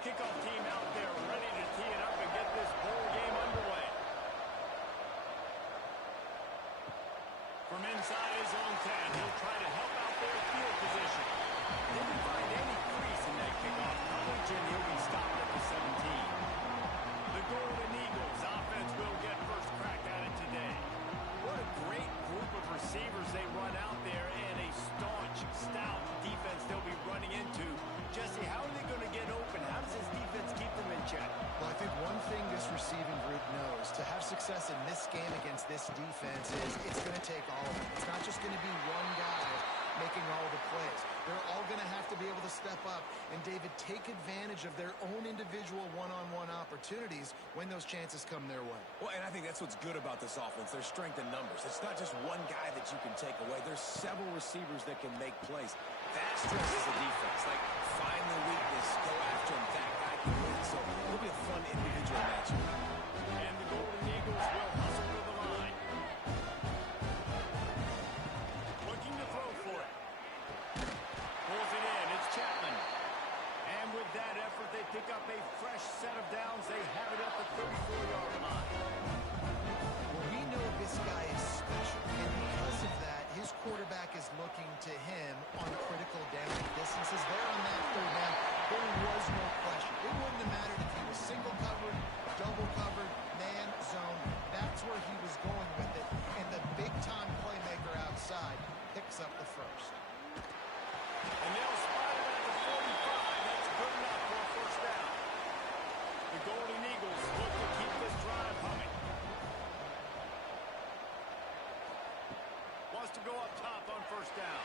Kickoff team out there ready to tee it up and get this bowl game underway. From inside his own 10, he'll try to help out their field position. Didn't find any crease in that kickoff coverage, and he'll be stopped at the 17. The Golden Eagles offense will get first crack at it today. What a great group of receivers they run out there, and a staunch, stout defense they'll be running into. Jesse, how are they going to get open? How does this defense keep them in check? Well, I think one thing this receiving group knows, to have success in this game against this defense, is it's going to take all of them. It's not just going to be one guy making all the plays. They're all going to have to be able to step up and, David, take advantage of their own individual one-on-one opportunities when those chances come their way. Well, and I think that's what's good about this offense, their strength in numbers. It's not just one guy that you can take away. There's several receivers that can make plays. That stresses the defense. Like, find the weakness, go after him. That guy can win. So it'll be a fun individual matchup. And the Golden Eagles will hustle to the line. Looking to throw for it. Pulls it in. It's Chapman. And with that effort, they pick up a fresh set of downs. They have it at the 34-yard line. Well, we know this guy is special, and because of that, his quarterback is looking to him on critical down distances. There on that third down, there was no question. It wouldn't have mattered if he was single covered, double covered, man, zone. That's where he was going with it, and the big-time playmaker outside picks up the first. And they'll spot him at the 45. That's good enough for a first down. The Golden Eagles look to keep this drive humming. Wants to go up top on first down.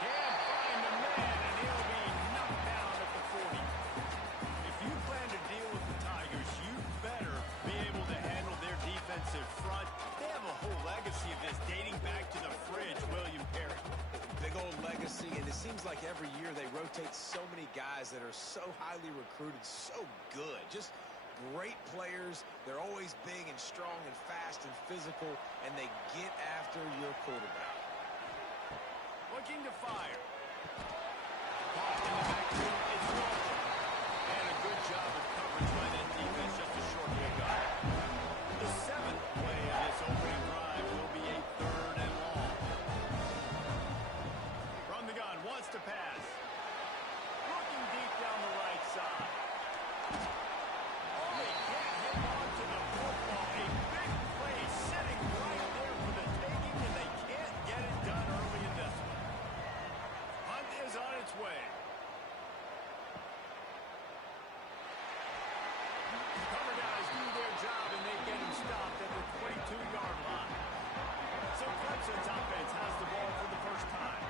Can't find the man, and he'll be knocked down at the 40. If you plan to deal with the Tigers, you better be able to handle their defensive front. They have a whole legacy of this dating back to the fridge, William Perry. Big old legacy, and it seems like every year they rotate so many guys that are so highly recruited, so good, just great players. They're always big and strong and fast and physical, and they get after your quarterback. Looking to fire. Caught in the backfield, it's Walker. And a good job of coverage by that defense, just a short pickup. The seventh play of this opening drive will be a third and long. From the gun, wants to pass. Looking deep down the right side. Oh, they can't hit on to the football. A big play sitting right there for the taking, and they can't get it done early in this one. Hunt is on its way. Cover guys do their job, and they get him stopped at the 22-yard line. So Clemson's offense has the ball for the first time.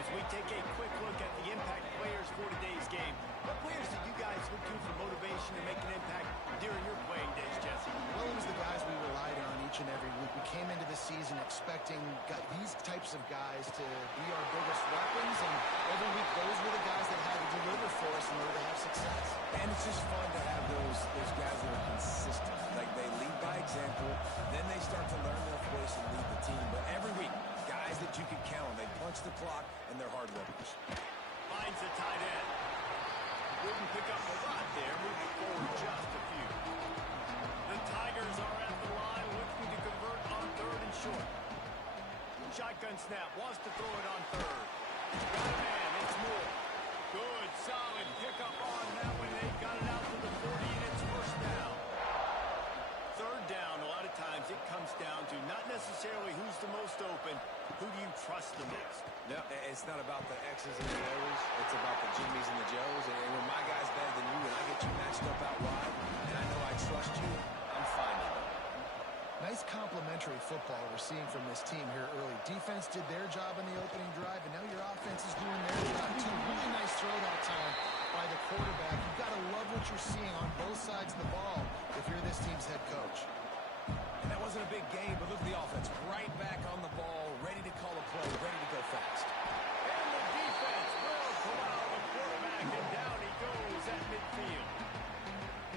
As we take a quick look at the impact players for today's game, what players did you guys look to for motivation to make an impact during your playing days, Jesse? Well, it was the guys we relied on each and every week. We came into the season expecting these types of guys to be our biggest weapons, and every week those were the guys that had to deliver for us in order to have success. And it's just fun to have those guys that are consistent. Like, they lead by example, then they start to learn their voice and lead the team. But every week, guys that you can count on, they punch the clock, and they're hard workers. Finds the tight end. Wouldn't pick up a lot there, moving forward just a few. The Tigers are at the line, looking to convert on third and short. Shotgun snap, wants to throw it on third. Got a man, it's Moore. Good, solid pickup on that one. They got it out to the 40, and it's first down. Third down, a lot of times it comes down to not necessarily who's the most open, who do you trust the most? No, it's not about the X's and the O's. It's about the Jimmies and the Joes. And when my guy's better than you and I get you matched up out wide, and I know I trust you, I'm fine with it. Nice complementary football we're seeing from this team here early. Defense did their job in the opening drive, and now your offense is doing their job too. Really nice throw that time by the quarterback. You've got to love what you're seeing on both sides of the ball if you're this team's head coach. And that wasn't a big game, but look at the offense. Right back on the ball, ready to call a play, ready to go fast. And the defense will corral the quarterback, and down he goes at midfield.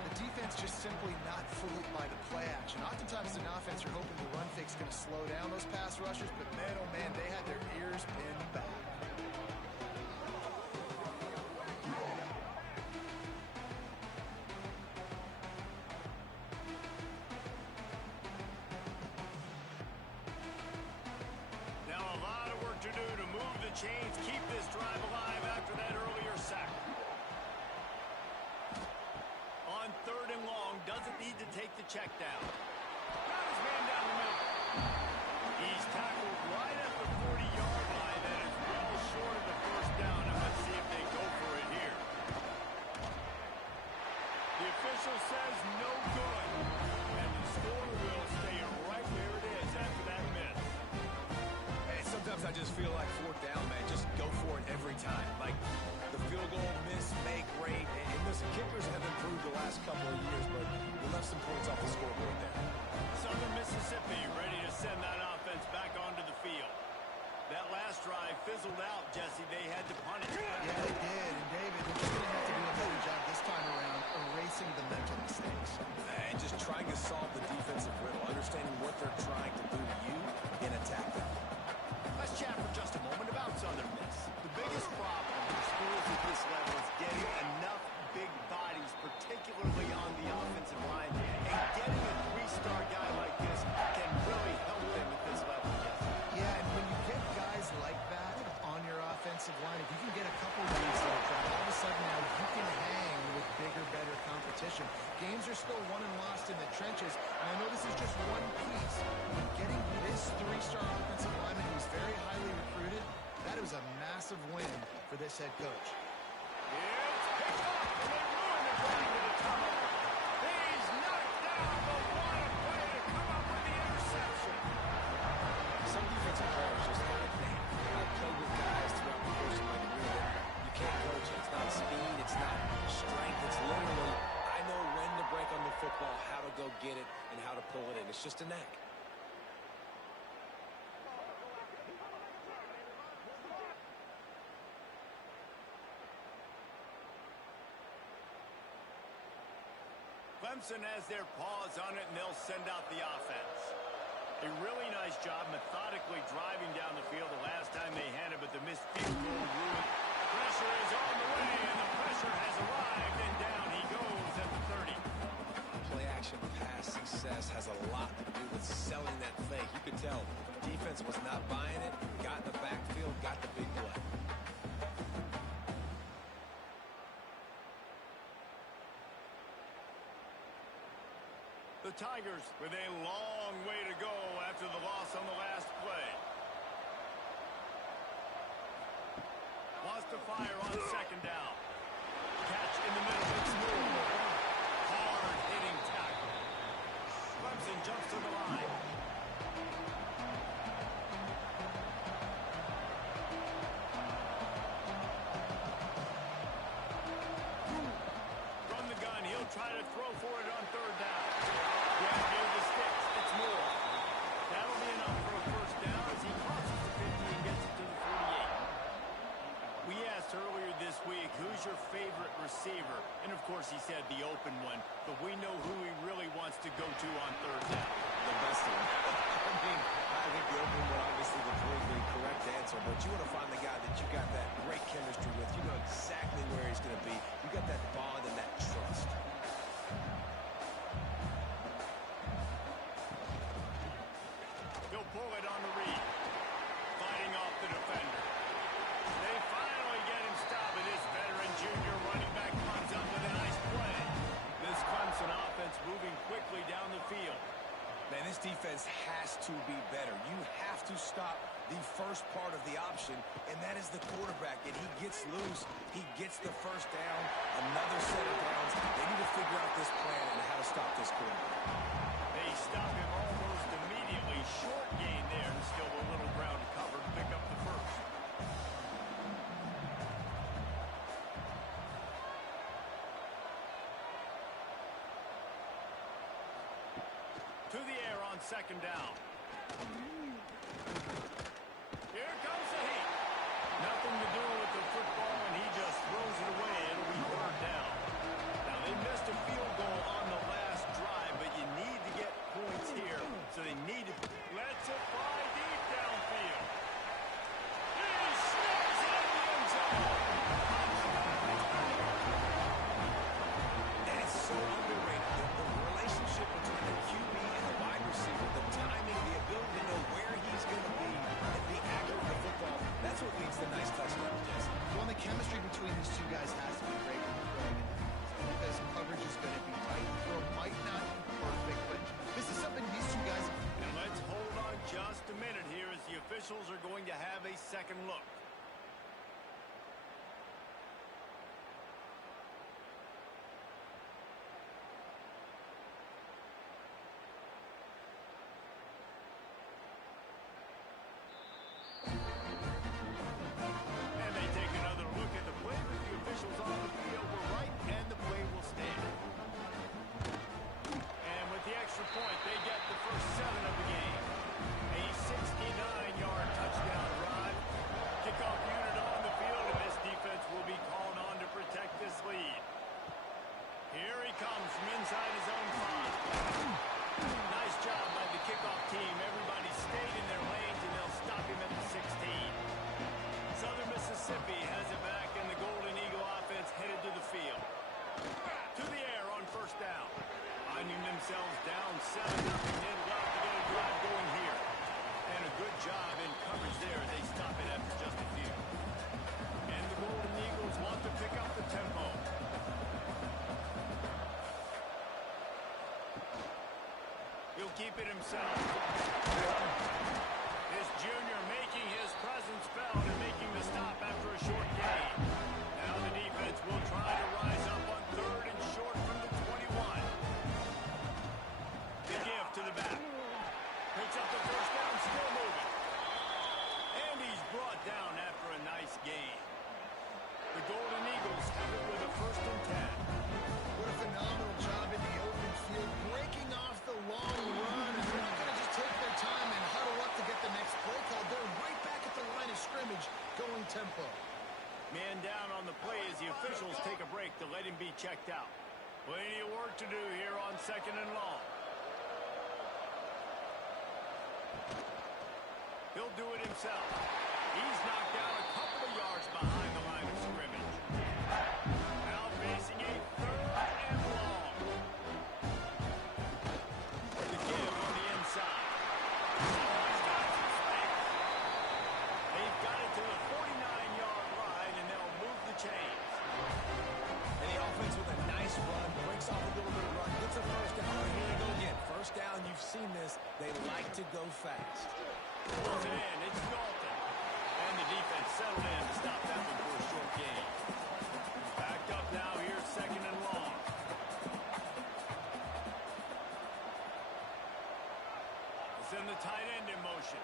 The defense just simply not fooled by the play action. Oftentimes in offense, you're hoping the run fake's going to slow down those pass rushers, but man, oh man, they had their ears pinned back. chains, keep this drive alive after that earlier sack. On 3rd and long, doesn't need to take the check down. Got his man down the middle. He's tackled right at the 40-yard line. That is well short of the first down. And let's see if they go for it here. The official says no good. And the score will stay right where it is after that miss. Hey, sometimes I just feel like 4th down, man. Just go for it every time. Like the field goal, miss, make, great. And listen, kickers have improved the last couple of years, but we left some points off the scoreboard there. Southern Mississippi ready to send that offense back onto the field. That last drive fizzled out, Jesse. They had to punt it. Yeah, they did. And David, they're just going to have to do a better job this time around erasing the mental mistakes. And just trying to solve the defensive riddle, understanding what they're trying to do to you and attack them. Let's chat for just a moment about Southern Miss. The biggest problem for schools at this level is getting enough big bodies, particularly on the offensive line. And getting a 3-star guy like this can really help them at this level. Yeah, and when you get guys like that on your offensive line, if you can get a couple of these like that, all of a sudden now you can hang with bigger, better competition. Games are still won and lost in the trenches, and I know this is just one piece, but getting this 3-star offensive lineman who's very highly recruited, that was a massive win for this head coach. It's picked up, and they ruin the play with a turnover. He's knocked down, but what a play to come up with the interception. Some defensive players just have a thing. I've played with guys throughout the course of my career that you can't coach it. It's not speed, it's not strength. It's literally, I know when to break on the football, how to go get it, and how to pull it in. It's just a knack. Clemson has their paws on it, and they'll send out the offense. A really nice job methodically driving down the field the last time they had it, but the missed field goal ruined. Pressure is on the way, and the pressure has arrived, and down he goes at the 30. Play action pass success has a lot to do with selling that fake. You could tell defense was not buying it, got in the backfield, got the big play. The Tigers with a long way to go after the loss on the last play. Wants to fire on 2nd down. Catch in the middle. It's smooth. Hard-hitting tackle. Clemson jumps to the line. From the gun, he'll try to throw for it on 3rd down. Near the sticks. It's more. That'll be enough for a 1st down as he crosses the 50 and gets it to the 48. We asked earlier this week, who's your favorite receiver? And, of course, he said the open one. But we know who he really wants to go to on 3rd down. The best one. I think the open one, obviously, the politically correct answer. But you want to find the guy that you got that great chemistry with. You know exactly where he's going to be. You got that bond and that trust. He'll pull it on the read. Fighting off the defender. They finally get him stopped. And this veteran junior running back comes up with a nice play. This Clemson offense moving quickly down the field. Man, this defense has to be better. You have to stop the first part of the option, and that is the quarterback. And he gets loose. He gets the 1st down. Another set of downs. They need to figure out this plan and how to stop this quarterback. They stop him almost immediately. Short gain there, and still a little ground to cover to pick up the 1st. To the air on 2nd down. Here comes the heat. Nothing to do with the football, and he just throws it away. It'll be 3rd down. Now, they missed a field goal on the last drive, but you need to get points here, so they need to. Let's it fly deep downfield. He snaps it in the end zone. And it's so underrated. The relationship between the QB and the wide receiver, the timing, the ability to know where he's going to be, and be accurate with the football, that's what leads them are going to have a second look. And they take another look at the play, but the officials on the field were right, and the play will stand. And with the extra point, they get the first 7 of the game. A 69-yard touchdown drive. Kickoff unit on the field, and this defense will be called on to protect this lead. Here he comes from inside his own 5. Nice job by the kickoff team. Everybody stayed in their lanes, and they'll stop him at the 16. Southern Mississippi has it back, and the Golden Eagle offense headed to the field. To the air on first down. Finding themselves down 7-0. They'd love to get a drive going here. And a good job in coverage there. They stop it after just a few. And the Golden Eagles want to pick up the tempo. He'll keep it himself. This junior making his presence felt and making the stop after a short gain. Now the defense will try to rise up on 3rd and short from the 21. The give to the back. Picks up the first down, still moving. And he's brought down after a nice gain. The Golden Eagles have it with a 1st and 10. What a phenomenal job in the open field, breaking off the long run. And they're not going to just take their time and huddle up to get the next play call. They're right back at the line of scrimmage, going tempo. Man down on the play as the officials take a break to let him be checked out. Plenty of work to do here on 2nd and long. He'll do it himself. He's knocked down a couple of yards behind the line of scrimmage. Now facing a 3rd and long. The give on the inside. Oh, he's got some space. They've got it to the 49-yard line, and they'll move the chains. And the offense with a nice run, breaks off a little bit of run, gets a first down. Oh, here they go again. First down, you've seen this. They like to go fast. Pulls it in. It's Dalton. And the defense settled in to stop that one for a short gain. Backed up now here, 2nd and long. Send the tight end in motion.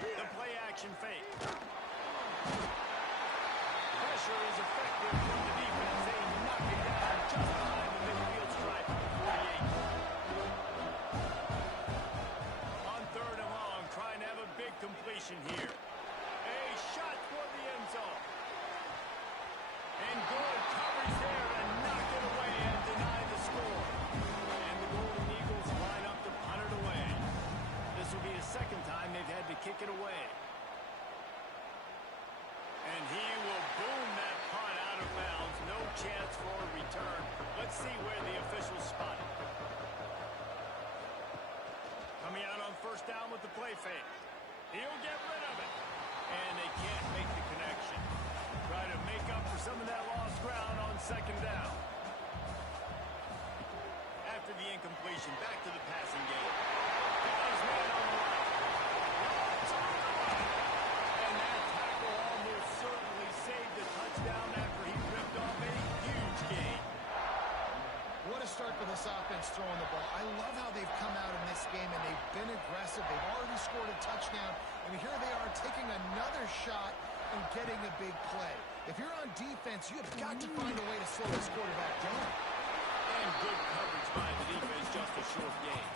The play action fake. Pressure is effective from the defense. They knock it down just behind the midfield stripe at the 48. On 3rd and long, trying to have a big completion here. A shot toward the end zone. And good coverage there and knock it away and deny the score. And the Golden Eagles line up to punt it away. This will be the 2nd time they've had to kick it away. And he will boom that punt out of bounds. No chance for a return. Let's see where the officials spot it. Coming out on 1st down with the play fake. He'll get rid of it. And they can't make the connection. Try to make up for some of that lost ground on 2nd down. After the incompletion, back to the passing game. He goes man on the right. And that tackle almost certainly saved the touchdown after he ripped off a huge gain. What a start for this offense throwing the ball. I love how they've come out in this game, and they've been aggressive. They've already scored a touchdown, and here they are taking another shot and getting a big play. If you're on defense, you have got to find a way to slow this quarterback down. And good coverage by the defense, just a short gain.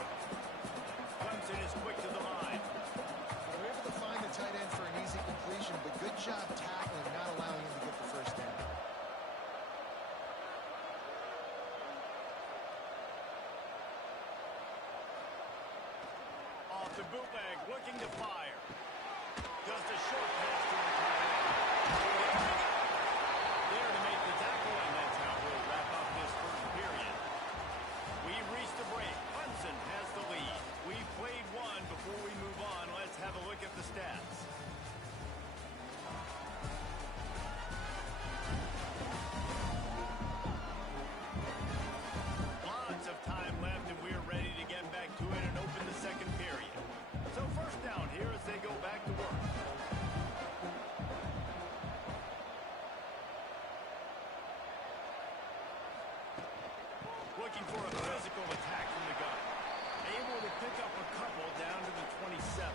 Clemson is quick to the line. They were able to find the tight end for an easy completion, but good job tackling, not allowing him to get the first down. Off the bootleg, looking to fire. Just a short pass to the tight end. There to make the tackle, and that's how we'll wrap up this 1st period. We've reached a break. Clemson has the lead. We played one. Before we move on, let's have a look at the stats. Lots of time left, and we're ready to get back to it and open the 2nd period. looking for a physical attack from the gun. Able to pick up a couple down to the 27.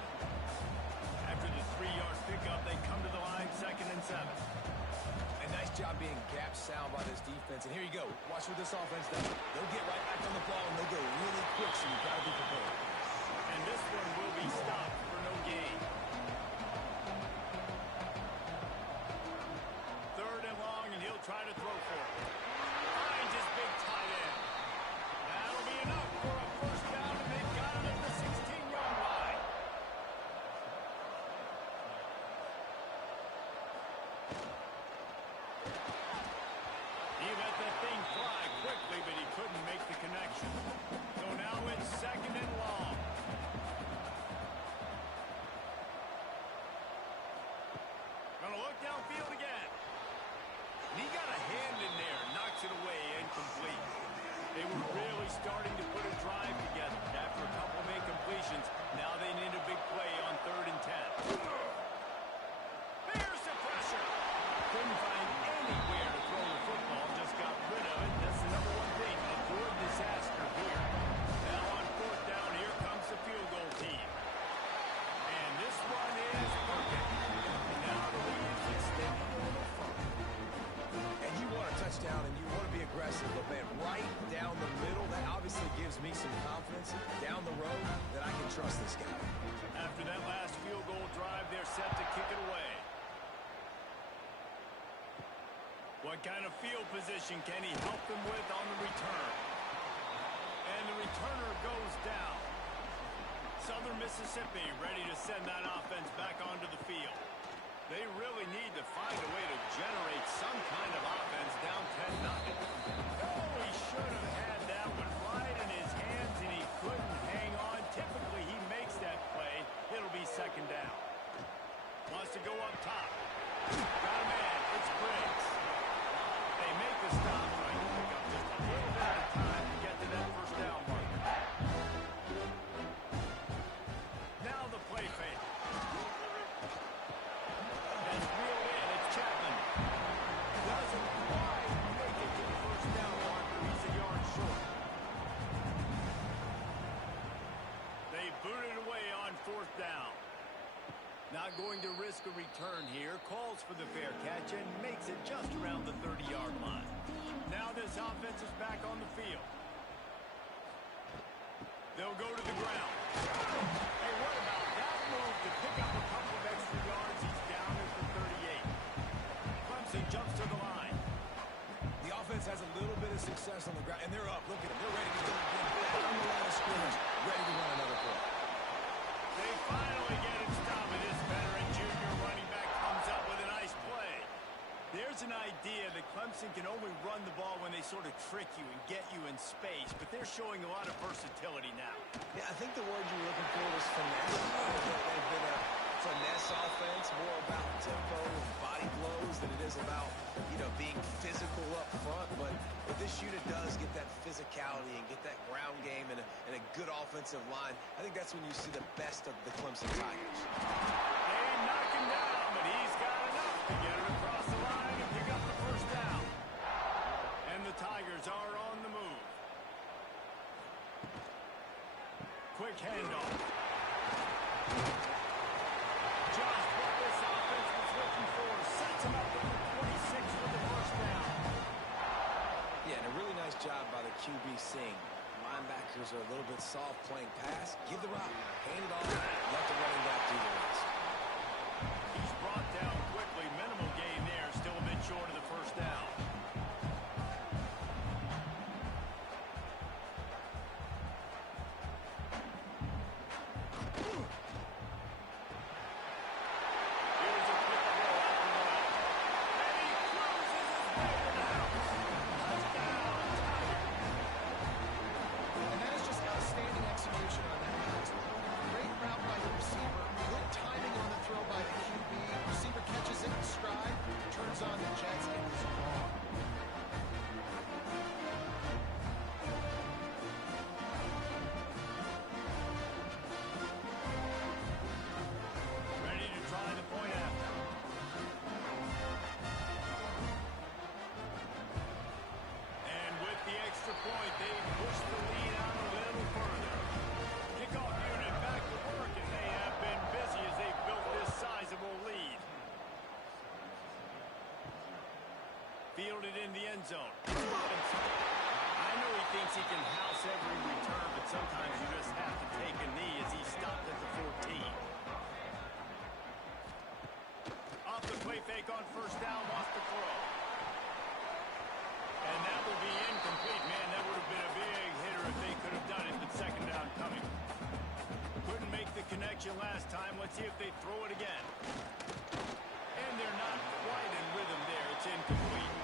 After the 3-yard pickup, they come to the line, 2nd and 7. A nice job being gap sound by this defense. And here you go. Watch what this offense does. They'll get right back on the ball, and they'll go really quick, so you've got to be prepared. And this one will be stopped for no gain. 3rd and long, and he'll try to throw for it. Finds his big tight end. That'll be enough for a first down, and they've got it at the 16-yard line. He let that thing fly quickly, but he couldn't make the connection. So now it's 2nd and long. Gonna look downfield again. He got a hand in there, knocks it away, incomplete. They were really starting to put a drive together. After a couple of incompletions, now they need a big play on 3rd and 10. There's the pressure. Couldn't find anywhere to throw the football, just got rid of it. That's the number one thing, avoid disaster here. Now on 4th down, here comes the field goal team. And this one is perfect. And now the lead is extended a little further. And you want a touchdown, and you want to be aggressive, but, man, right down the middle, that obviously gives me some confidence down the road that I can trust this guy. After that last field goal drive, they're set to kick it away. What kind of field position can he help them with on the return? And the returner goes down. Southern Mississippi ready to send that offense back onto the field. They really need to find a way to generate some kind of offense down 10-0. Oh, he should have had that one right in his hands, and he couldn't hang on. Typically, he makes that play. It'll be 2nd down. Wants to go up top. Got a man. It's Briggs. They make the stop, trying to pick up just a little bit of time to get to that first down mark. Now the play fake. That's reeled in. It's Chapman. Doesn't quite make it to the first down marker. He's a yard short. They boot it away on 4th down. Not going to risk a return here. Calls for the fair catch and makes it just around the 30-yard line. Now this offense is back on the field. They'll go to the ground. Hey, what about that move to pick up a couple of extra yards? He's down at the 38. Clemson jumps to the line. The offense has a little bit of success on the ground, and they're up. Look at them. They're ready to go again. Back on the line of scrimmage, ready to run another play. They finally get it stopped, and this veteran junior running back comes up with a nice play. There's an idea that Clemson can only run the ball when they sort of trick you and get you in space, but they're showing a lot of versatility now. Yeah, I think the word you're looking for is finesse. They've been a finesse offense, more about tempo and body blows than it is about, being physical up front. But what this unit does, get that physicality and get that ground game and a good offensive line, I think that's when you see the best of the Clemson Tigers. They knock him down, but he's got enough to get it across the line and pick up the first down. And the Tigers are on the move. Quick handoff. Just what this offense was looking for. Sets him up at the 26 for the first down. Yeah, and a really nice job by the QB Singh. Linebackers are a little bit soft playing pass. Give the rock. Hand it off. Let the running back do the rest. He's brought down quickly. Minimal gain there. Still a bit short of the first down. Execution on that pass. Great route by the receiver. Good timing fielded in the end zone. I know he thinks he can house every return, but sometimes you just have to take a knee as he stopped at the 14. Off the play fake on first down, lost the throw. And that will be incomplete. Man, that would have been a big hitter if they could have done it, but second down coming. Couldn't make the connection last time. Let's see if they throw it again. And they're not quite in rhythm there. It's incomplete.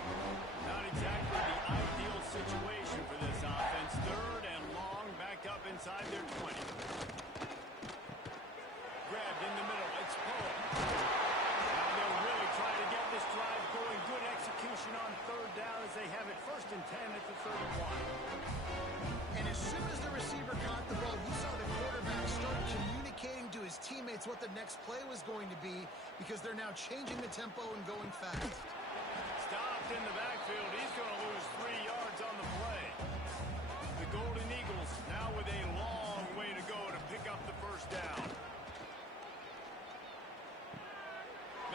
Not exactly the ideal situation for this offense. Third and long, back up inside their 20. Grabbed in the middle. It's Poe. Now they'll really try to get this drive going. Good execution on third down as they have it first and 10 at the 31. And as soon as the receiver caught the ball, you saw the quarterback start communicating to his teammates what the next play was going to be because they're now changing the tempo and going fast. Stopped in the backfield. He's going to lose 3 yards on the play. The Golden Eagles now with a long way to go to pick up the first down.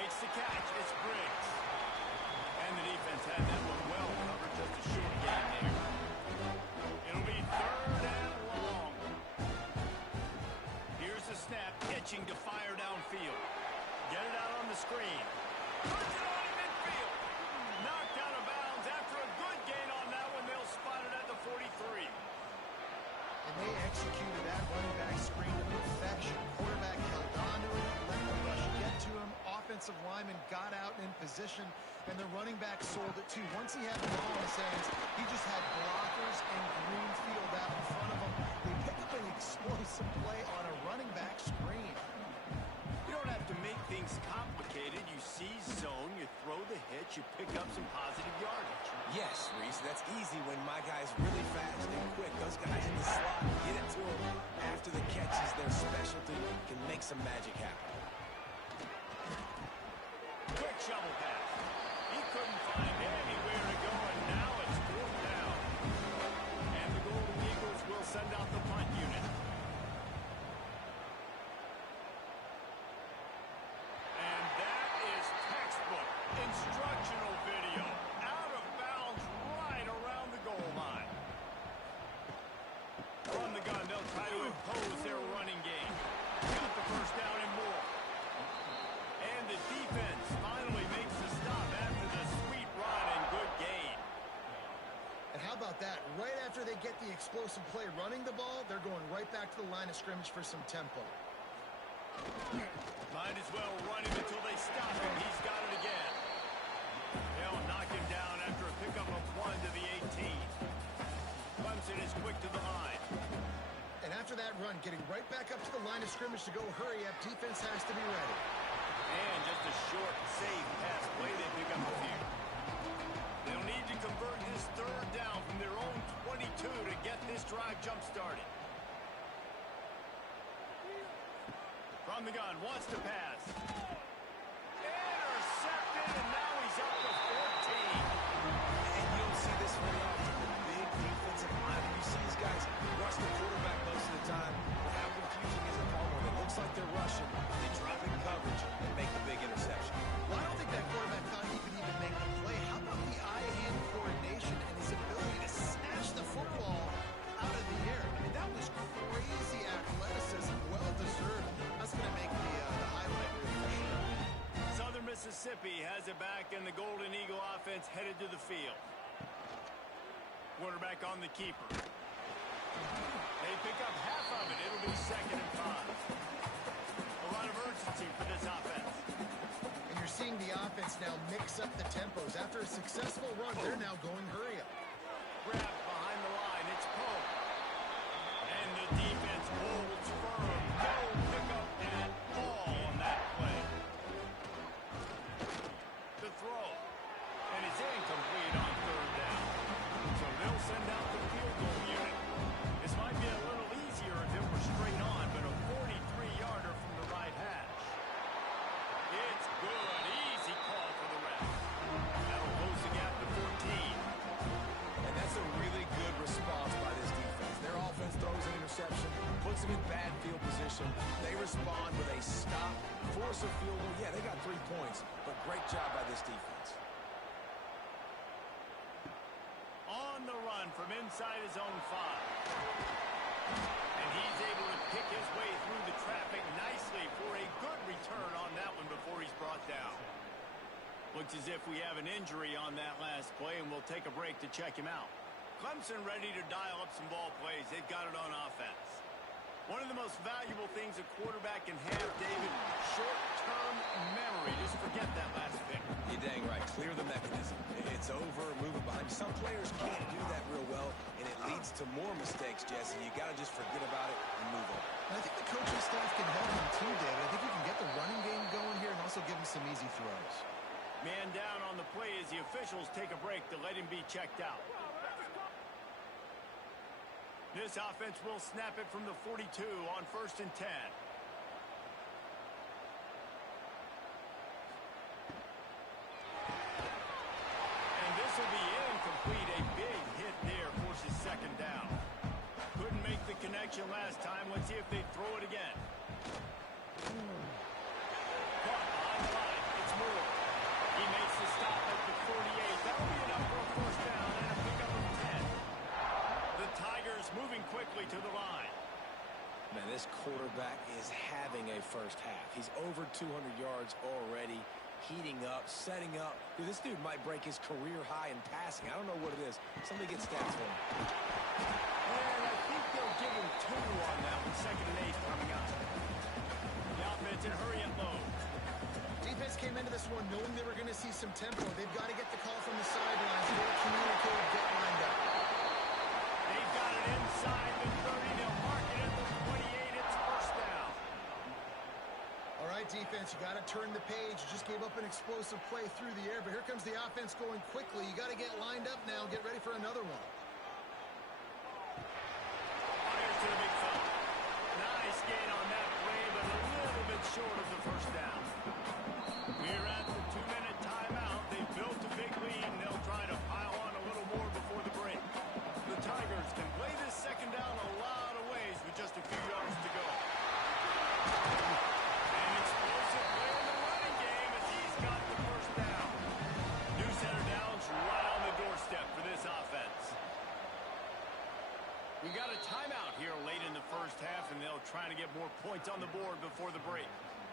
Makes the catch. It's Briggs. And the defense had that one well covered. Just a short gain there. It'll be third and long. Here's the snap. Pitching to fire downfield. Get it out on the screen. Puts it on in midfield. Knocked out of bounds after a good gain on that one. They'll spot it at the 43. And they executed that running back screen to perfection. Quarterback held on to it, let the rush get to him. Offensive lineman got out in position, and the running back sold it too. Once he had the ball in his hands, he just had blockers and green field out in front of him. They picked up an explosive play on a running back screen. You don't have to make things complicated. You see zone, you throw the hitch, you pick up some positive yardage. Yes, Reese, that's easy when my guy's really fast and quick. Those guys in the slot, get it to him after the catch is their specialty, can make some magic happen. Quick shovel pass. He couldn't find anywhere to go, and now it's fourth down. And the Golden Eagles will send out the punt unit. And that is textbook instructional video. Out of bounds right around the goal line. From the gun, they'll try to impose their running game. Got the first down and more. And the defense finally makes the stop after the sweet run and good gain. And how about that? Right after they get the explosive play running the ball, they're going right back to the line of scrimmage for some tempo. Might as well run him until they stop him. He's got it again. They'll knock him down after a pickup of 1 to the 18. Clemson is quick to the line. And after that run, getting right back up to the line of scrimmage to go hurry up, defense has to be ready. And just a short, safe pass play. They pick up a few. They'll need to convert this third down from their own 22 to get this drive jump-started. From the gun, wants to pass. Intercepted, and now he's up to 14. And you don't see this very often. Big defensive line. You see these guys rush the quarterback most of the time. But how confusing is it when it looks like they're rushing, they drop in coverage and make the big interception? Well, I don't think that quarterback thought he could even make the play. How about the eye-hand coordination and his ability to snatch the football out of the air? I mean, that was crazy athleticism, well-deserved. That's going to make the highlight reel for sure. Southern Mississippi has it back, and the Golden Eagle offense headed to the field. Quarterback on the keeper. They pick up half of it. It'll be 2nd and 5. A lot of urgency for this offense. And you're seeing the offense now mix up the tempos. After a successful run, they're now going hurry up. Grabbed behind the line. It's Poe. And the defense holds firm. No pickup at all on that play. The throw. And it's incomplete on third down. So they'll send out the field goal unit. This might be a little easier if it were straight on, but a 43-yarder from the right hash. It's good. Easy call for the ref. That'll close the gap to 14. And that's a really good response by this defense. Their offense throws an interception, puts them in bad field position. They respond with a stop, force a field goal. Yeah, they got 3 points, but great job by this defense. On the run from inside his own 5. And he's able to pick his way through the traffic nicely for a good return on that one before he's brought down. Looks as if we have an injury on that last play, and we'll take a break to check him out. Clemson ready to dial up some ball plays. They've got it on offense. One of the most valuable things a quarterback can have, David, short-term memory. Just forget that last pick. You're dang right. Clear the mechanism. It's over, move it behind. Some players can't do that real well, and it leads to more mistakes, Jesse. You got to just forget about it and move on. And I think the coaching staff can help him too, David. I think you can get the running game going here and also give him some easy throws. Man down on the play as the officials take a break to let him be checked out. This offense will snap it from the 42 on 1st and 10. And this will be incomplete. A big hit there forces 2nd down. Couldn't make the connection last time. Let's see if they throw it again. Caught on the line. It's Moore. He makes the stop at the 48. That'll be enough for a 1st down and a pickup of 10. The Tigers moving quickly to the line. Man, this quarterback is having a first half. He's over 200 yards already, heating up, setting up. Dude, this dude might break his career high in passing. I don't know what it is. Somebody get stats for him. And I think they'll give him 2 on that one. 2nd and 8 coming up. The offense in hurry up mode. Defense came into this one knowing they were going to see some tempo. They've got to get the call from the sidelines. Get it communicated, get lined up. They've got it inside the 30. They'll mark it at the 28. It's 1st down. All right, defense, you got to turn the page. You just gave up an explosive play through the air, but here comes the offense going quickly. You got to get lined up now. Get ready for another one. Fires to the big fella. Nice gain on that play, but a little bit short of the 1st down. We're at the 2-minute timeout. They've built a big lead, and they'll try to pile on a little more before the break. The Tigers can play this 2nd down a lot of ways with just a few yards to go. An explosive play in the running game as he's got the 1st down. New center downs right on the doorstep for this offense. We got a timeout here late in the 1st half, and they'll try to get more points on the board before the break.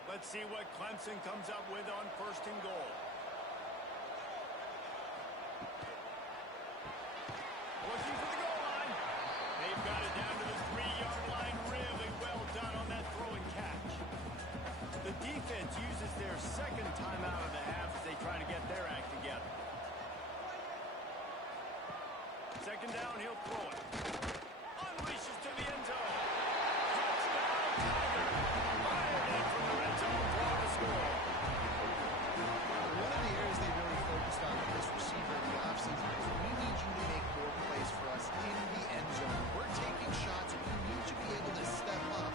Let's see what Clemson comes up with on 1st and goal. Looking for the goal line. They've got it down to the 3-yard line. Really well done on that throw and catch. The defense uses their 2nd timeout of the half as they try to get their act together. 2nd down, he'll throw it. Unleashes to the end zone. Touchdown, Tiger. Fired in from the red zone for the score. One of the areas they really focused on with this receiver in the offseason is we need you to make more plays for us in the end zone. We're taking shots. We need you to be able to step up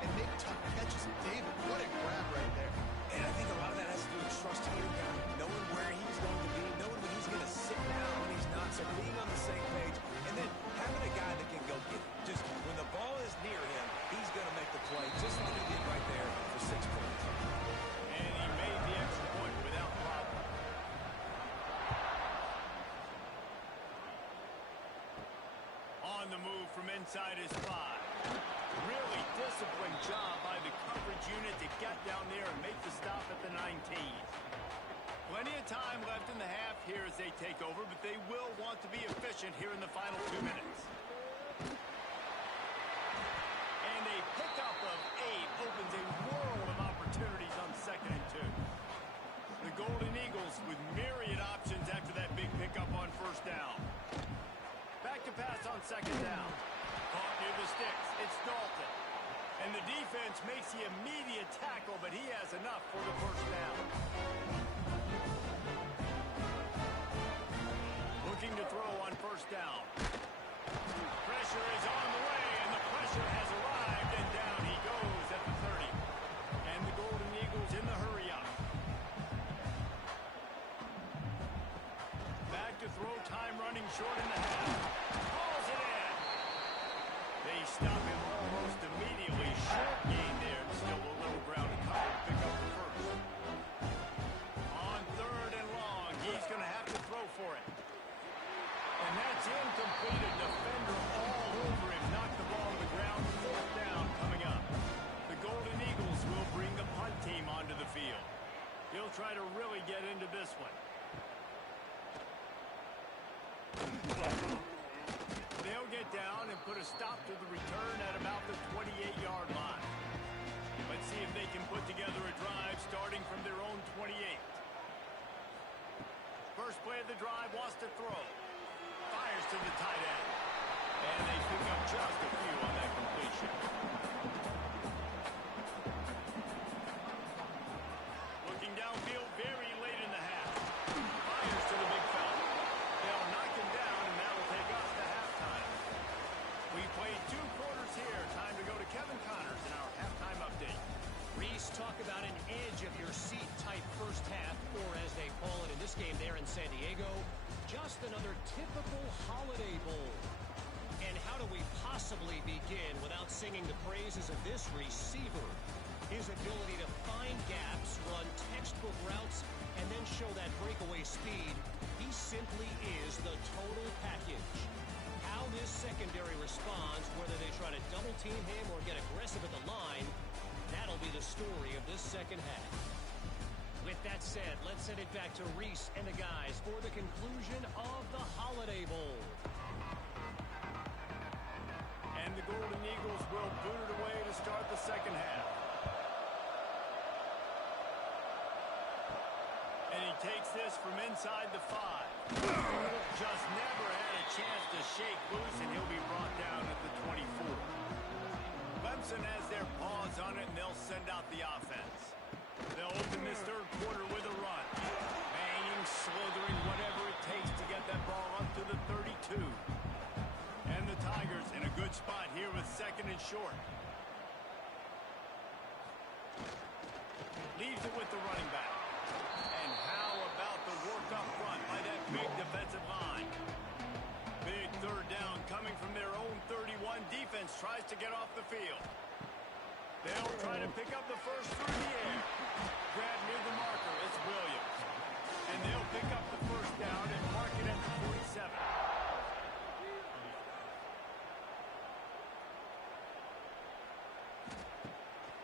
and make tough catches. David, what a grab right there. And I think a lot of that has to do with trusting your guy, knowing where he's going to be, knowing when he's going to sit down, when he's not, so being on the same page, and then having a guy that can go get it. Just when the ball is near him, he's going to make the play, just like he did right there for 6 points. And he made the extra point without problem. On the move from inside his 5. Really disciplined job by the coverage unit to get down there and make the stop at the 19. Plenty of time left in the half here as they take over, but they will want to be efficient here in the final 2 minutes. And a pickup of 8 opens a world of opportunities on 2nd and 2. The Golden Eagles with myriad options after that big pickup on 1st down. Back to pass on 2nd down. Caught near the sticks. It's Dalton. And the defense makes the immediate tackle, but he has enough for the 1st down. Looking to throw on 1st down. Pressure is on the way, and the pressure has arrived, and down he goes at the 30. And the Golden Eagles in the hurry-up. Back to throw, time running short in the half. Calls it in. They stop him almost immediately. Short gain there, and still a little ground to cover to pick up the 1st. On 3rd and long, he's going to have to throw for it. And incomplete. A defender all over him. Knocked the ball on the ground. Fourth down coming up. The Golden Eagles will bring the punt team onto the field. He'll try to really get into this one. They'll get down and put a stop to the return at about the 28-yard line. Let's see if they can put together a drive starting from their own 28. First play of the drive, wants to throw. Fires to the tight end. And they pick up just a few on that completion. Looking downfield very late in the half. Fires to the big fella. They'll knock him down, and that'll take us to halftime. We played 2 quarters here. Time to go to Kevin Connors in our halftime update. Reese, talk about an edge-of-your-seat type first half, or as they call it in this game there in San Diego, just another typical Holiday Bowl. And how do we possibly begin without singing the praises of this receiver? His ability to find gaps, run textbook routes, and then show that breakaway speed. He simply is the total package. How this secondary responds, whether they try to double-team him or get aggressive at the line, that'll be the story of this second half. With that said, let's send it back to Reese and the guys for the conclusion of the Holiday Bowl. And the Golden Eagles will boot it away to start the second half. And he takes this from inside the 5. Just never had a chance to shake loose, and he'll be brought down at the 24. Clemson has their paws on it, and they'll send out the offense. They'll open this third quarter with a run. Banging, slithering, whatever it takes to get that ball up to the 32. And the Tigers in a good spot here with second and short. Leaves it with the running back. And how about the work up front by that big defensive line? Big third down coming from their own 31. Defense tries to get off the field. They'll try to pick up the first through the air. Grab near the marker. It's Williams. And they'll pick up the first down and mark it at the 47.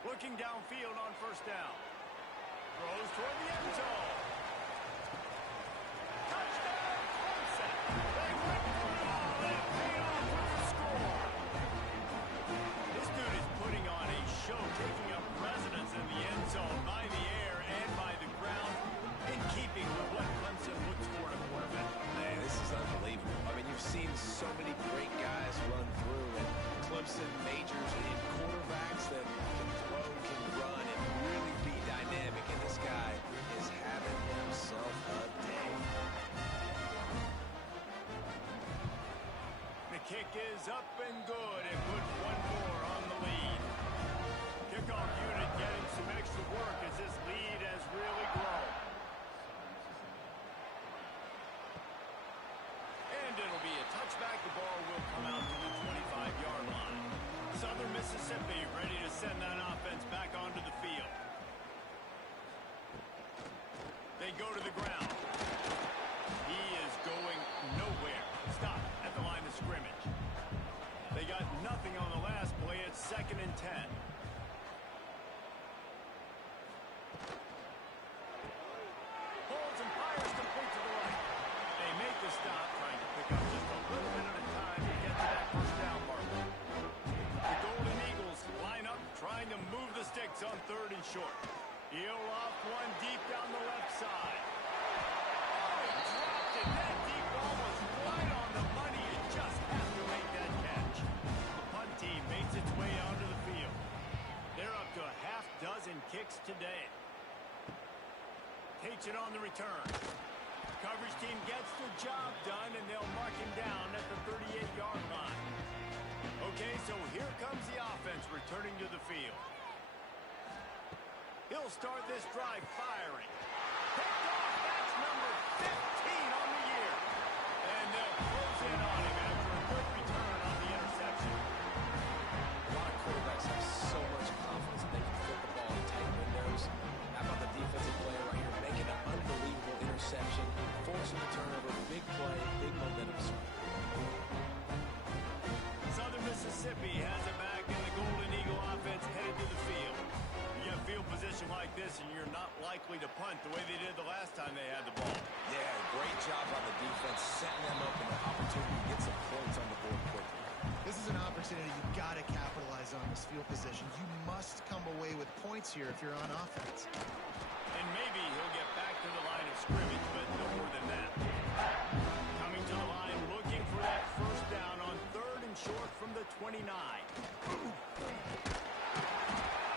Looking downfield on first down. Throws toward the end zone. Touchdown, Clemson. They went for it all, and it paid off with the score. This dude is putting on a show, taking up residence in the end zone by the air and by the ground, in keeping with what Clemson looks for in a quarterback. Man, this is unbelievable. I mean, you've seen so many great guys run through, and Clemson majors in quarterbacks that can throw, can run, and really be dynamic, and this guy is having himself a day. The kick is up and good, and puts one more on the lead. Kickoff unit getting some extra work as this lead has really grown. And it'll be a touchback. The ball will come out to the 25-yard line. Southern Mississippi ready to send that offense back onto the field. They go to the ground. He is going nowhere. Stop at the line of scrimmage. They got nothing on the last play. It's 2nd and 10. Holds and fires complete to the right. They make the stop, trying to pick up just a little bit at a time to get to that first down marker. The Golden Eagles line up, trying to move the sticks on 3rd and short. He'll off one deep down the left side. Oh, he dropped it. That deep ball was right on the money. You just have to make that catch. The punt team makes its way onto the field. They're up to a half dozen kicks today. Takes it on the return. Coverage team gets the job done, and they'll mark him down at the 38-yard line. Okay, so here comes the offense returning to the field. He'll start this drive firing. Picked off. That's number 15 on the year. And they'll close in on him after a good return on the interception. A lot of quarterbacks have so much confidence that they can flip the ball in tight windows. How about the defensive player right here making an unbelievable interception, forcing the turnover, big play, big momentum swing. likely to punt the way they did the last time they had the ball. Yeah, great job on the defense, setting them up in an opportunity to get some points on the board quickly. This is an opportunity you've got to capitalize on this field position. You must come away with points here if you're on offense. And maybe he'll get back to the line of scrimmage, but no more than that. Coming to the line, looking for that first down on 3rd and short from the 29.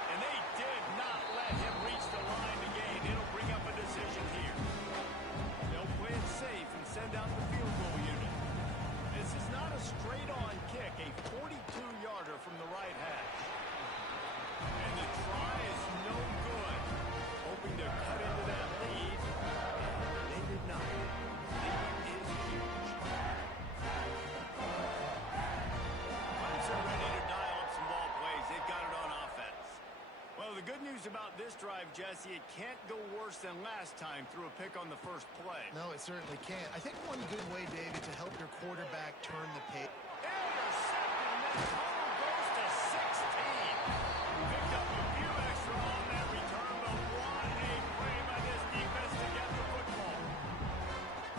And they did not let him reach the line to gain. It'll bring up a decision here. They'll play it safe and send out the field goal unit. This is not a straight-on kick, a 42-yarder from the right hash. And the try is no good. Hoping to cut into that lead. They did not. Lead is huge. Clemson ready to dial up some ball plays. They've got it on offense. Well, the good news about this drive, Jesse, it can't go worse than last time through a pick on the first play. No, it certainly can't. I think one good way, David, to help your quarterback turn the page. Intercepted, and that total goes to 16. Picked up a few extra on that return, but what a play by this defense to get the football.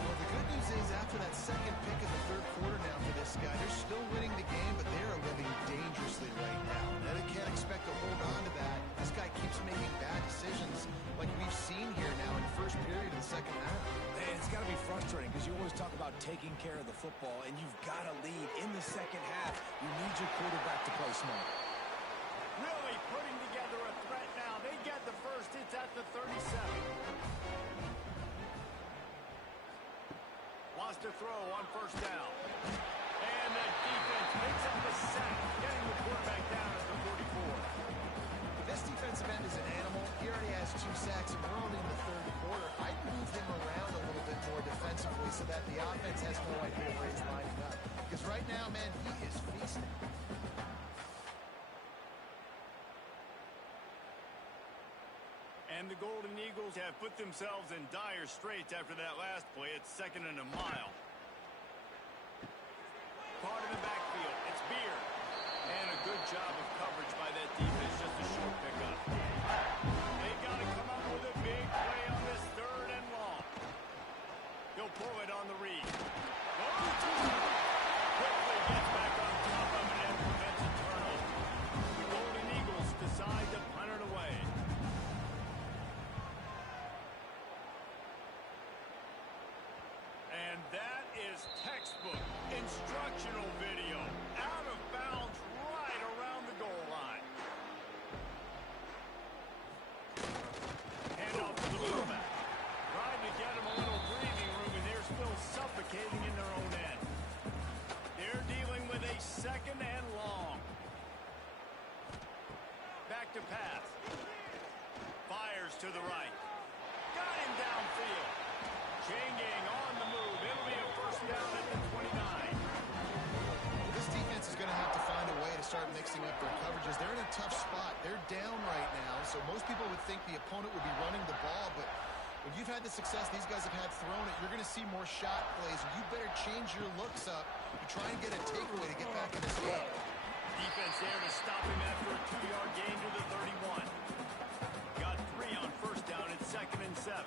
Well, the good news is after that second pick of the 3rd quarter now for this guy, they're still winning the game, but they are living dangerously right now. Now they can't expect to hold on to that. This guy keeps making bad decisions like we've seen here now in the first period of the second half. Man, it's got to be frustrating because you always talk about taking care of the football, and you've got to lead in the second half. You need your quarterback to play smart. Really putting together a threat now. They get the first. It's at the 37. Lost a throw on first down. And the defense picks up the sack, getting the quarterback down at the 44. This defensive end is an animal. He already has 2 sacks, and we're only in the 3rd quarter. I'd move him around a little bit more defensively so that the offense has no idea where he's lining up. Because right now, man, he is feasting. And the Golden Eagles have put themselves in dire straits after that last play. It's 2nd and a mile. Caught in the backfield. It's Beard. And a good job of coverage by that defense. Just a short pickup. They got to come up with a big play on this 3rd and long. He'll pull it on the read. Quickly gets back on top of it and prevents a turnover. The Golden Eagles decide to punt it away. And that is textbook instructional video. Out of bounds right around the goal line. Hand off to the fullback. Trying to get him a little breathing room, and they're still suffocating in their own end. They're dealing with a 2nd and long. Back to pass. Fires to the right. Got him downfield. Chain gang on the move. It'll be a first down at the 29. This defense is going to have to find a way to start mixing up their coverages. They're in a tough spot. They're down right now, so most people would think the opponent would be running the ball, but when you've had the success these guys have had throwing it, you're going to see more shot plays. You better change your looks up to try and get a takeaway to get back in this game. Defense there to stop him after a 2-yard gain to the 31. Got 3 on first down. It's 2nd and 7.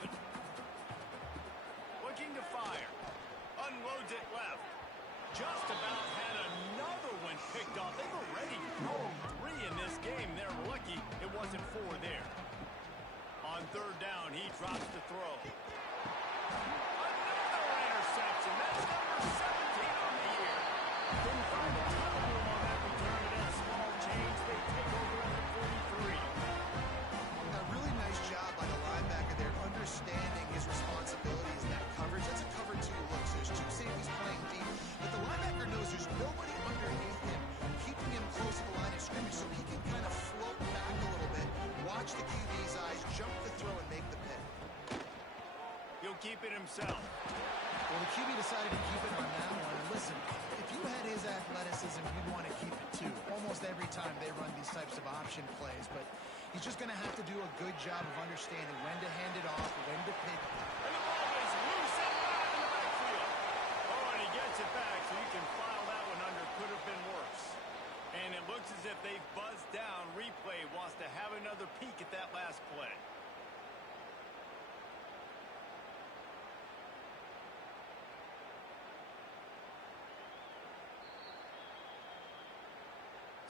Looking to fire. Unloads it left. Just about had another one picked off. They've already thrown 3 in this game. They're lucky it wasn't 4 there. On 3rd down, he drops the throw. Another interception. That's number 17 on the year. Didn't find a ton of room on that return to that small change. They take over at the 43. A really nice job by the linebacker there, understanding his responsibilities in that coverage. That's a cover 2 look. So there's 2 safeties playing deep, but the linebacker knows there's nobody underneath him, keeping him close to the line of scrimmage so he can kind of float back a little bit, watch the QB's eyes, jump the throw, and make the pick. He'll keep it himself. Well, the QB decided to keep it on that one. And listen, if you had his athleticism, you'd want to keep it too. Almost every time they run these types of option plays, but he's just going to have to do a good job of understanding when to hand it off, when to pick. And the ball is loose and out in the backfield. Oh, and he gets it back, so you can file that one under. Could have been worse. And it looks as if they've buzzed down. Replay wants to have another peek at that last play.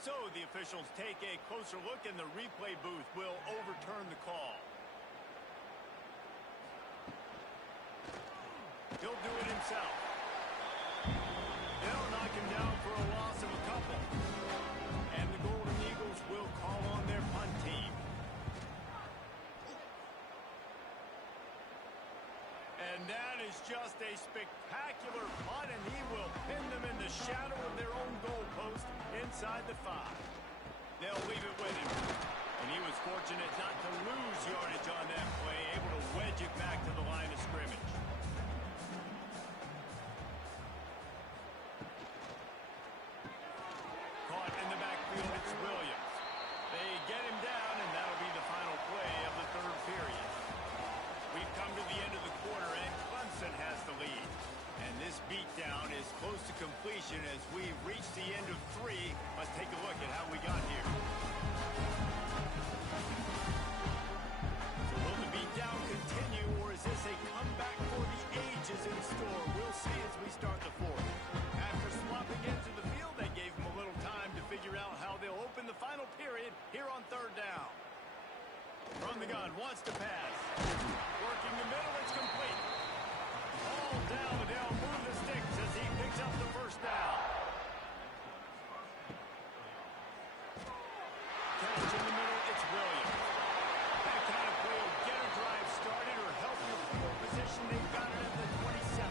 So the officials take a closer look, and the replay booth will overturn the call. He'll do it himself. They'll knock him down for a loss of a couple. And the Golden Eagles will call on their punt team. And that is just a spectacular punt, and he will pin them in the shadow of their own goalpost inside the 5. They'll leave it with him. And he was fortunate not to lose yardage on that play, able to wedge it back to the line of scrimmage. Caught in the backfield, it's Williams. They get him down, and that'll be the final play of the 3rd period. We've come to the end of the quarter, and Clemson has the lead. And this beatdown is close to completion as we've reached the end of 3. Let's take a look at how we got here. So will the beatdown continue, or is this a comeback for the ages in store? We'll see as we start the 4th. After swapping into the field, they gave them a little time to figure out how they'll open the final period here on 3rd down. From the gun, wants to pass. Working the middle, it's complete. All down, they'll move the sticks as he picks up the 1st down. Catch in the middle, it's Williams. That kind of play will get a drive started or help your field position. They've got it at the 27.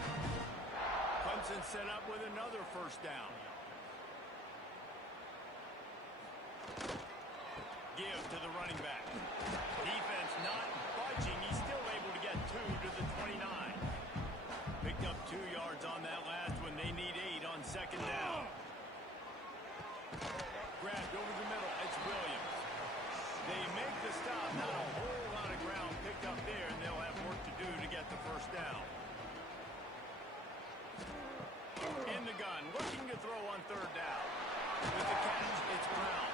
Clemson set up with another 1st down. Give to the running back. Defense not budging. He's still able to get 2 to the 29. Picked up 2 yards on that last one. They need 8 on 2nd down. Grabbed over the middle. It's Williams. They make the stop. Not a whole lot of ground picked up there, and they'll have work to do to get the 1st down. In the gun, looking to throw on 3rd down. With the catch, it's Brown.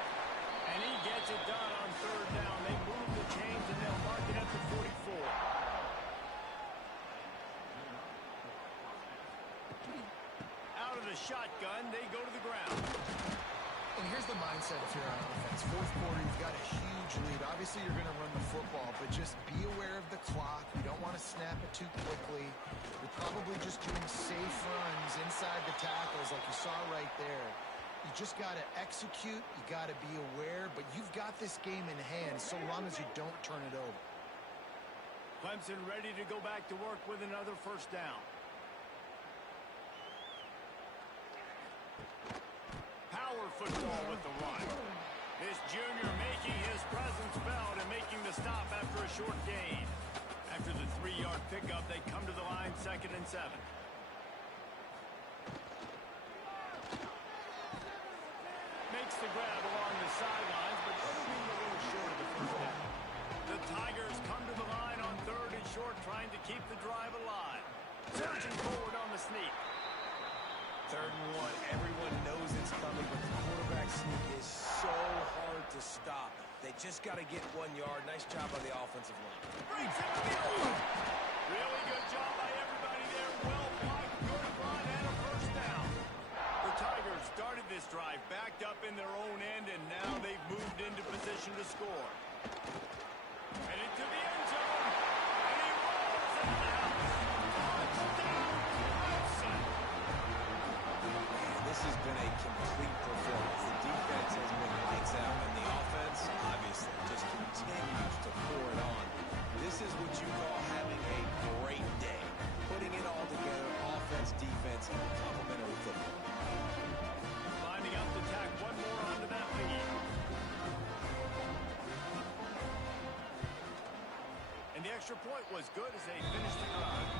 And he gets it done on 3rd down. They move the chains, and they'll mark it at the 44. Out of the shotgun, they go to the ground. And here's the mindset if you're on offense. 4th quarter, you've got a huge lead. Obviously, you're going to run the football, but just be aware of the clock. You don't want to snap it too quickly. You're probably just doing safe runs inside the tackles like you saw right there. You just got to execute. You got to be aware, but you've got this game in hand so long as you don't turn it over. Clemson ready to go back to work with another 1st down. Power football with the run. This junior making his presence felt and making the stop after a short gain. After the 3-yard pickup, they come to the line 2nd and 7. Makes the grab along the sidelines, but it'll be a little short of the 1st down. The Tigers come to the line on 3rd and short, trying to keep the drive alive. Surging forward on the sneak. 3rd and 1. Everyone knows it's coming, but the quarterback sneak is so hard to stop. They just got to get 1 yard. Nice job by the offensive line. Breaks into the open. Really good job by everybody there. Well blocked, good run, and a 1st down. The Tigers started this drive backed up in their own end, and now they've moved into position to score. And into the end zone. And he rolls it out. Touchdown, Clemson. This has been a complete performance. The defense has been lights out, and the offense, obviously, just continues to pour it on. This is what you call having a great day. Putting it all together, offense, defense, complementary football. Lining up to tack one more onto that lead. And the extra point was good as they finished the drive.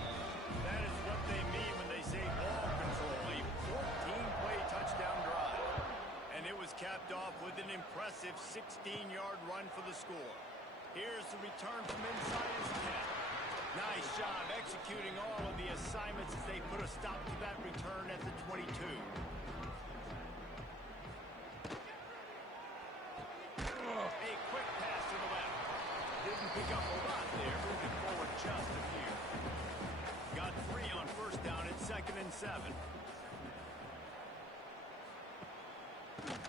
That is what they mean when they say ball control. A 14-play touchdown drive. And it was capped off with an impressive 16-yard run for the score. Here's the return from inside his 10. Nice job executing all of the assignments as they put a stop to that return at the 22. A quick pass to the left. Didn't pick up a lot there, moving forward just a few. Got 3 on 1st down at 2nd and 7.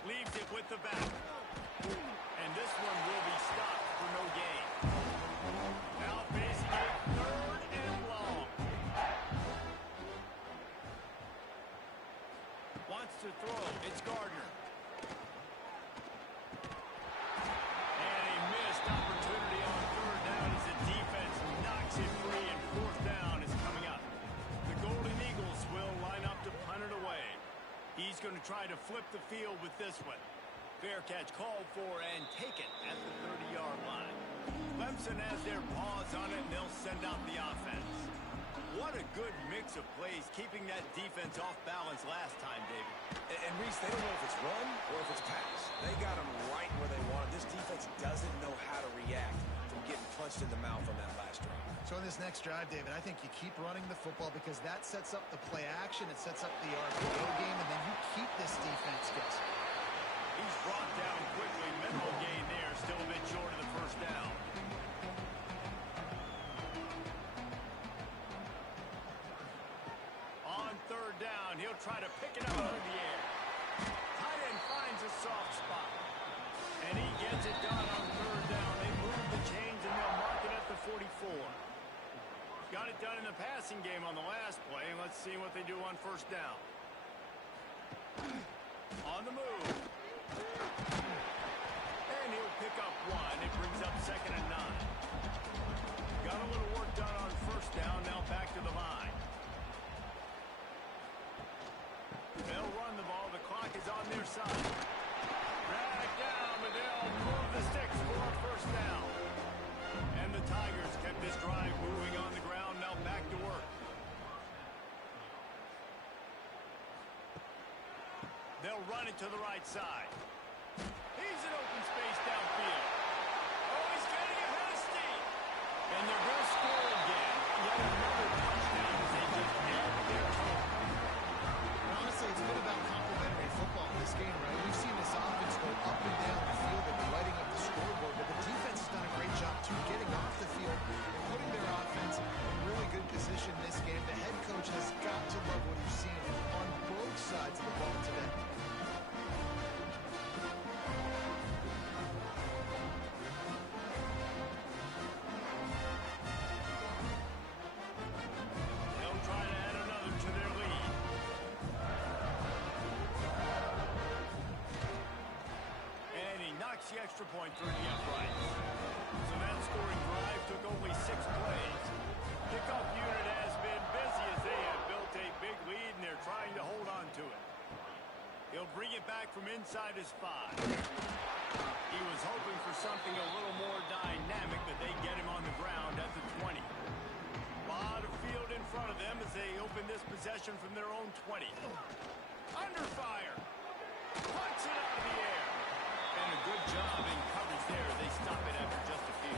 Leaves it with the back. And this one will be stopped for no gain. Now facing it 3rd and long. Wants to throw. It's Gardner. And a missed opportunity on 3rd down as the defense knocks it free, and 4th down is coming up. The Golden Eagles will line up to punt it away. He's going to try to flip the field with this one. Fair catch called for and taken at the 30-yard line. Clemson has their paws on it, and they'll send out the offense. What a good mix of plays, keeping that defense off balance last time, David. And Reese, they don't know if it's run or if it's pass. They got them right where they want them. This defense doesn't know how to react from getting punched in the mouth on that last drive. So in this next drive, David, I think you keep running the football because that sets up the play action, it sets up the RPO game, and then you keep this defense guessing. He's brought down quickly. Minimal gain there, still a bit short of the 1st down. On 3rd down, he'll try to pick it up through the air. Tight end finds a soft spot. And he gets it done on 3rd down. They move the chains and they'll mark it at the 44. Got it done in the passing game on the last play, and let's see what they do on 1st down. On the move. And he'll pick up 1. It brings up 2nd and 9. Got a little work done on 1st down, now back to the line. They'll run the ball. The clock is on their side. Drag down, but they'll move the sticks for a 1st down. And the Tigers kept this drive moving on the ground. Now back to work. They'll run it to the right side. He's in open space downfield. Oh, he's getting ahead of steam. And they're going to score again. Yet another touchdown as they just add their total. Honestly, it's been about complementary football in this game, right? We've seen this offense go up and down the field and lighting up the scoreboard, but the defense has done a great job, too, getting off the field and putting their offense in really good position in this game. The head coach has got to love what he's seen on both sides of the ball today. They'll try to add another to their lead. And he knocks the extra point through the uprights. So that scoring drive took only 6 plays. Kickoff unit has been busy as they have built a big lead, and they're trying to hold on to it. He'll bring it back from inside his 5. He was hoping for something a little more dynamic, but they get him on the ground at the 20. Lot of field in front of them as they open this possession from their own 20. Under fire. Punts it out of the air. And a good job in coverage there. They stop it after just a few.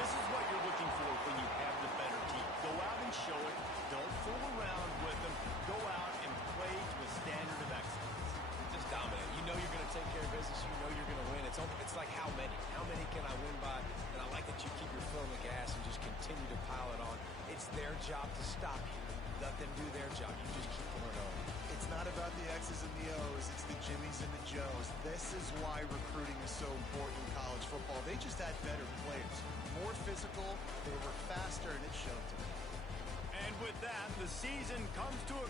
This is what you're looking for when you have the better team. Go out and show it. Don't fool around with them. Go out and play to a standard of excellence. Just dominate. You know you're going to take care of business. You know you're going to win. It's like how many? How many can I win by? And I like that you keep your foot on the gas and just continue to pile it on. It's their job to stop you. Let them do their job. You just keep going on. It's not about the X's and the O's. It's the Jimmies and the Joes. This is why recruiting is so important in college football. They just had better players. More physical, they were faster, and it showed today. And with that, the season comes to a